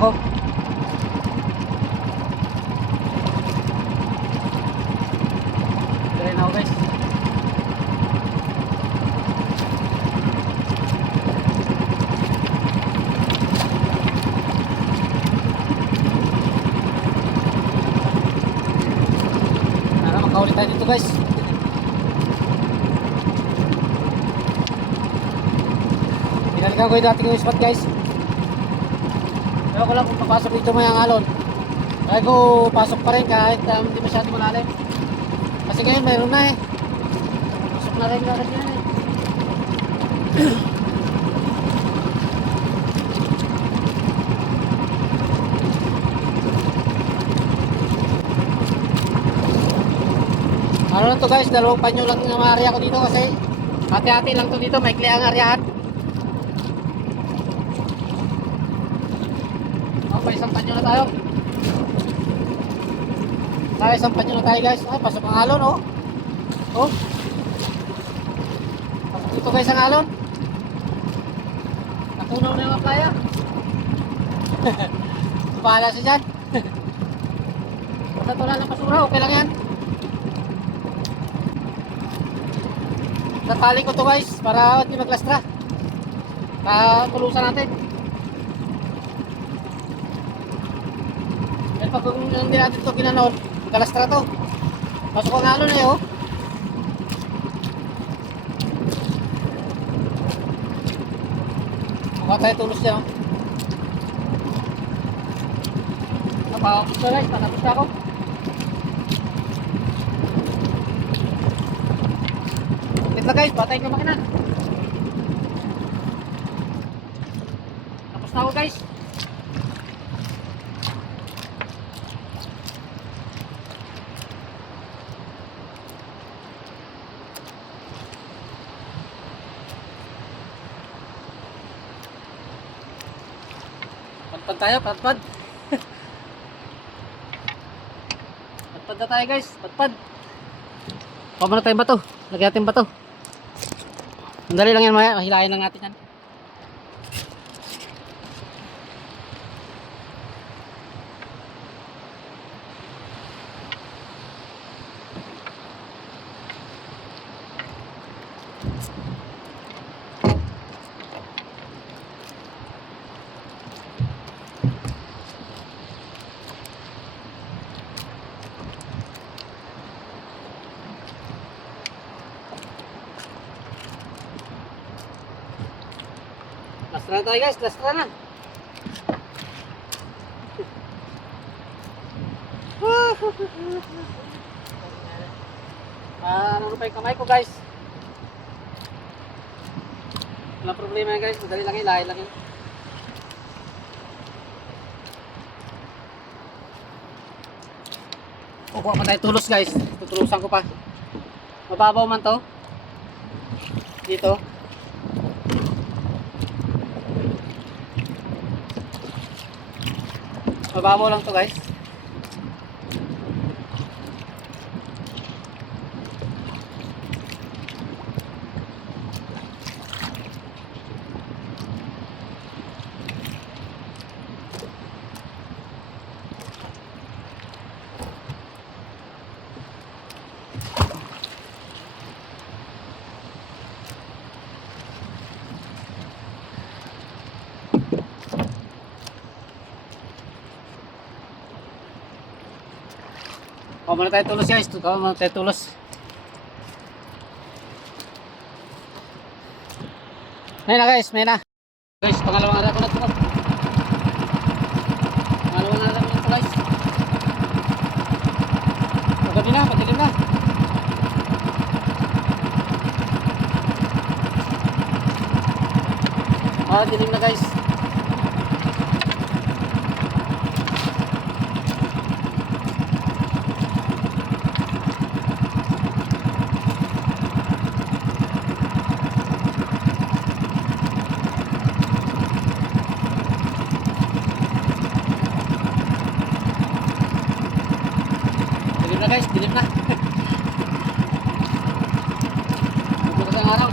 ako. Dire na ako guys. Sana makaulit tayo dito guys. Tinalikan ko yung dati kong spot guys. Ewan ko lang kung papasok dito may ang alon. Kaya ko pasok pa rin kahit hindi masyado malalim. Kasi ngayon mayroon na eh. Pasok na rin agad yan eh. Ano lang to guys, dalawang panyo lang yung area ko dito kasi hati-hati lang to dito, maikli ang areahan. May isang panyo na tayo. May isang panyo na tayo guys. Ay, pasok ang alon oh. Oh. Pasok dito guys ang alon. Natunaw na yung playa. Bahala siya dyan. Basta wala ng basura, okay lang yan. Natali ko to guys para hindi maglastra. Tulusan natin. Pag hindi natin ito ginanon, galastra to. Pasok ang alon eh oh. Mukha tayo tulos dyan oh. Napakapos na guys, patapos na ako. Upit na guys, patayin ko makinan. Tapos na ako guys. Padpad tayo, padpad. Padpad na tayo guys, padpad. Pama na tayong bato, lagyan natin bato. Sandali lang yan, maya hilahin lang natin yan. Lastra na tayo guys, lastra na. Ano pa yung kamay ko guys. Walang problema yan guys, madali lang yun, lahi lang yun. Kukuha pa tayo tulos guys, tutulusan ko pa. Mababaw man to. Dito. Mababaw lang to guys. Kuha muna tayo tulos guys, kuha muna tayo tulos. May na guys, may na. Guys, pangalawang araw ko na ito. Pangalawang araw ko na ito guys. Pagabi na, madilim na. Dilim na guys. Guys, dilim na. Bukas ang araw.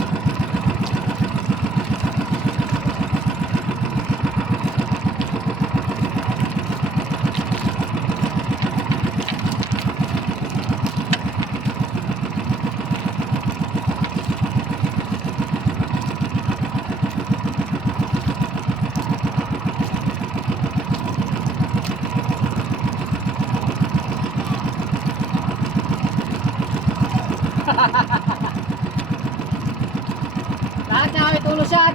yan.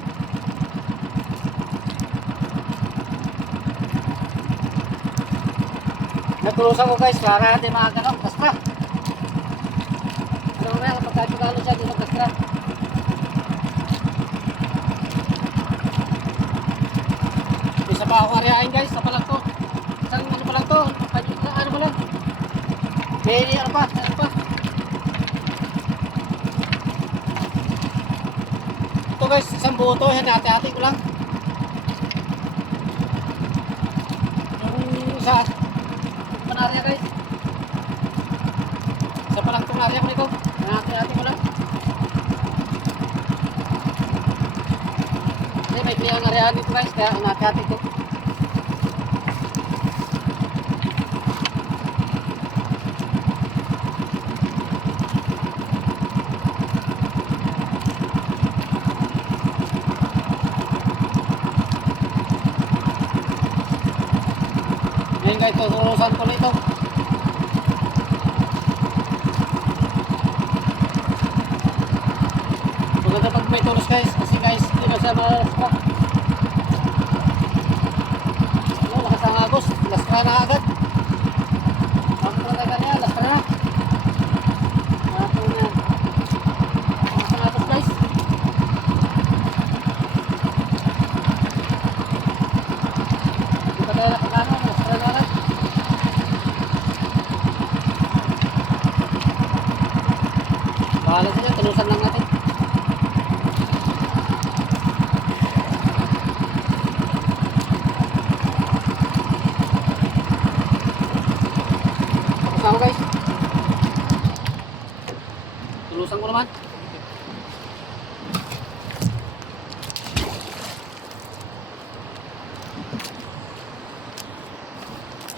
Nagtulusan ko guys, para natin mga ganong kastra. Ano mamaya kapag kagalo siya, di magkastra. Isa pa akong aryain guys, sa palang to. Isang ano pa lang to, ano pa lang. May ano pa, ano pa. Ito guys, isang buo to, yan hati-hati ko lang. Yung isa, panarya guys. Isa pa lang itong arya ko nito, hati-hati ko lang. Kasi may kliyang aryahan dito guys, kaya hati-hati ko. Ngayon guys, tuturusan ko nito. Maganda pag may tulos guys, kasi guys, hindi na siya malastra. Ano, lakas ang agos, lastra na agad. Ang talaga niya, lastra na. Ito na. Lakas ang agos guys. Hindi pa tayo nakakano, lastra na agad. Bahala sila, tulusan lang natin. Tapos na ako guys. Tulusan ko naman.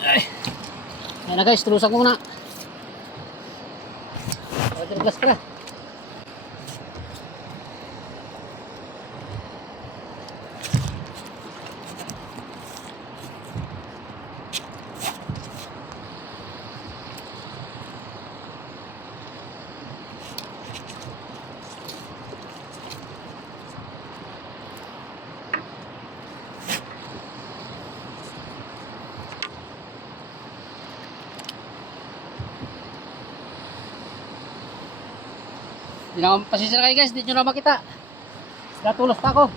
Ay. Ayan na guys, tulusan ko muna. Glass ka na. Hindi na ako pasensya na kayo guys, hindi nyo na makita. Natulos pa ako.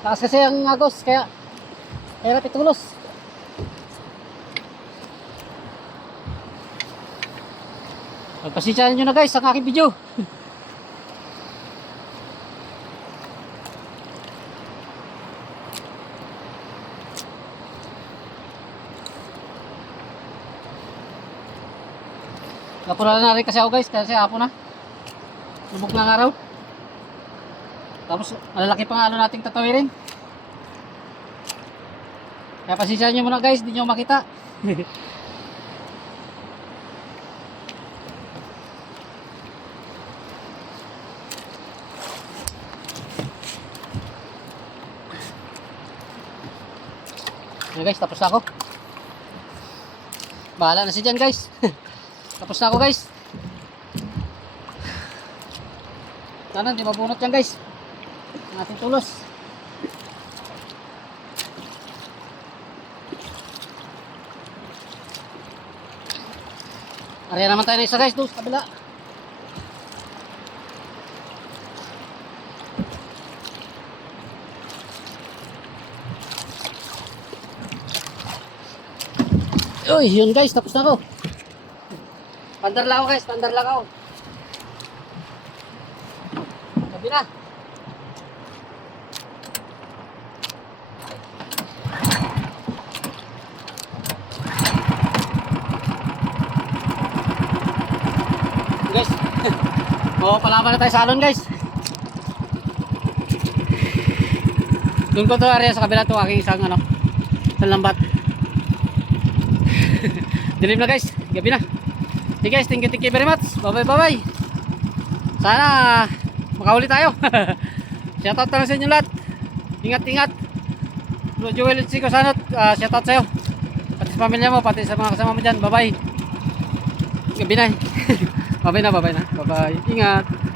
Takas kasi ang agos, kaya hirap itulos. Pagpasensya nyo na guys ang aking video. Napula na rin kasi ako guys, kasi hapon na. Lubog ng araw. Tapos malalaki pa nga ano nating tatawirin. Kaya pasensya nyo muna guys, hindi nyo makita. Ayan guys, tapos na ako. Bahala na si dyan guys. Tapos na ako guys. Sana hindi mabunot yan guys ang ating tulos. Ariya naman tayo na isa guys doon sa kabila. Uy, yun guys, tapos na ako. Pandar lang ako guys, pandar lang ako. Sabi na. Guys, palaban na tayo sa alon guys. Doon ko to area sa kabila to aking isang ano, isang lambat. Dilim na guys, gabi na. Okay guys, thank you very much. Bye bye. Sana makahuli tayo. Shoutout na lang sa inyo lahat. Ingat. Bro Joel Chico Sanot, shoutout sa'yo. Pati sa pamilya mo, pati sa mga kasama mo dyan. Bye bye. Gabi na. Bye bye na. Bye bye. Ingat.